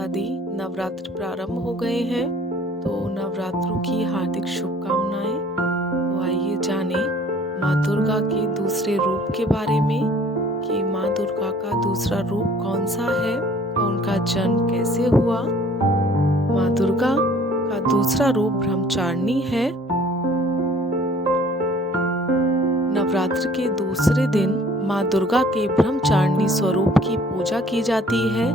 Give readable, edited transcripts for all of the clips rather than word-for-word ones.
माता दी। नवरात्र प्रारंभ हो गए हैं, तो नवरात्रों की हार्दिक शुभकामनाएं। तो आइए जाने माँ दुर्गा के दूसरे रूप के बारे में कि माँ दुर्गा का दूसरा रूप कौन सा है और उनका जन्म कैसे हुआ। माँ दुर्गा का दूसरा रूप ब्रह्मचारिणी है। नवरात्र के दूसरे दिन माँ दुर्गा के ब्रह्मचारिणी स्वरूप की पूजा की जाती है।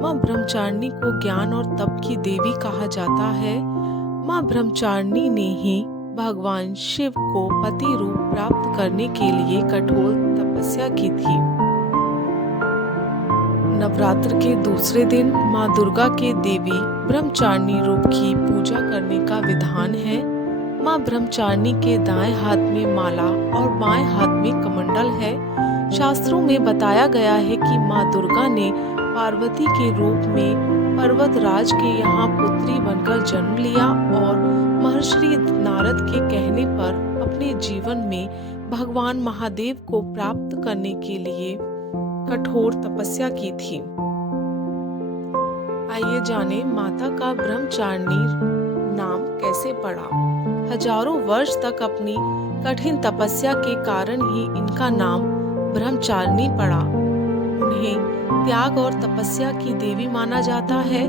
माँ ब्रह्मचारिणी को ज्ञान और तप की देवी कहा जाता है। माँ ब्रह्मचारिणी ने ही भगवान शिव को पति रूप प्राप्त करने के लिए कठोर तपस्या की थी। नवरात्र के दूसरे दिन माँ दुर्गा के देवी ब्रह्मचारिणी रूप की पूजा करने का विधान है। माँ ब्रह्मचारिणी के दाएं हाथ में माला और बाएं हाथ में कमंडल है। शास्त्रों में बताया गया है कि माँ दुर्गा ने पार्वती के रूप में पर्वतराज के यहाँ पुत्री बनकर जन्म लिया और महर्षि नारद के कहने पर अपने जीवन में भगवान महादेव को प्राप्त करने के लिए कठोर तपस्या की थी। आइए जाने माता का ब्रह्मचारिणी नाम कैसे पड़ा। हजारों वर्ष तक अपनी कठिन तपस्या के कारण ही इनका नाम ब्रह्मचारिणी पड़ा। उन्हें त्याग और तपस्या की देवी माना जाता है।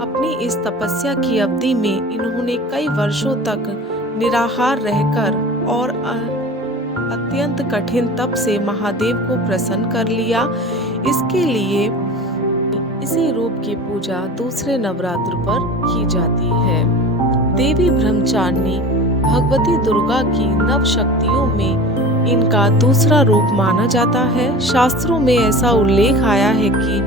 अपनी इस तपस्या की अवधि में इन्होंने कई वर्षों तक निराहार रहकर और अत्यंत कठिन तप से महादेव को प्रसन्न कर लिया। इसके लिए इसी रूप की पूजा दूसरे नवरात्र पर की जाती है। देवी ब्रह्मचारिणी भगवती दुर्गा की नव शक्तियों में इनका दूसरा रूप माना जाता है। शास्त्रों में ऐसा उल्लेख आया है कि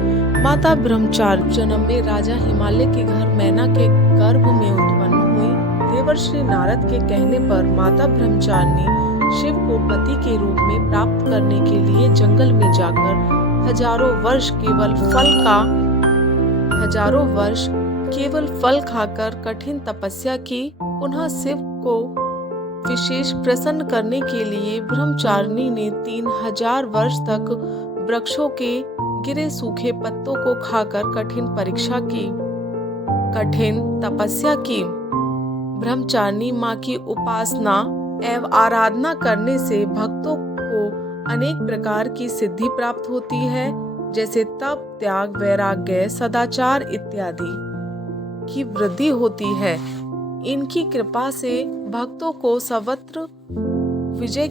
माता ब्रह्मचारिणी जन्म में राजा हिमालय के घर मैना के गर्भ में उत्पन्न हुई। देवर्षि नारद के कहने पर माता ब्रह्मचारिणी शिव को पति के रूप में प्राप्त करने के लिए जंगल में जाकर हजारों वर्ष केवल फल खाकर कठिन तपस्या की। पुनः शिव को विशेष प्रसन्न करने के लिए ब्रह्मचारिणी ने 3000 वर्ष तक वृक्षों के गिरे सूखे पत्तों को खाकर कठिन तपस्या की। ब्रह्मचारिणी माँ की उपासना एवं आराधना करने से भक्तों को अनेक प्रकार की सिद्धि प्राप्त होती है, जैसे तप, त्याग, वैराग्य, सदाचार इत्यादि की वृद्धि होती है। इनकी कृपा से भक्तों को सर्वत्र विजय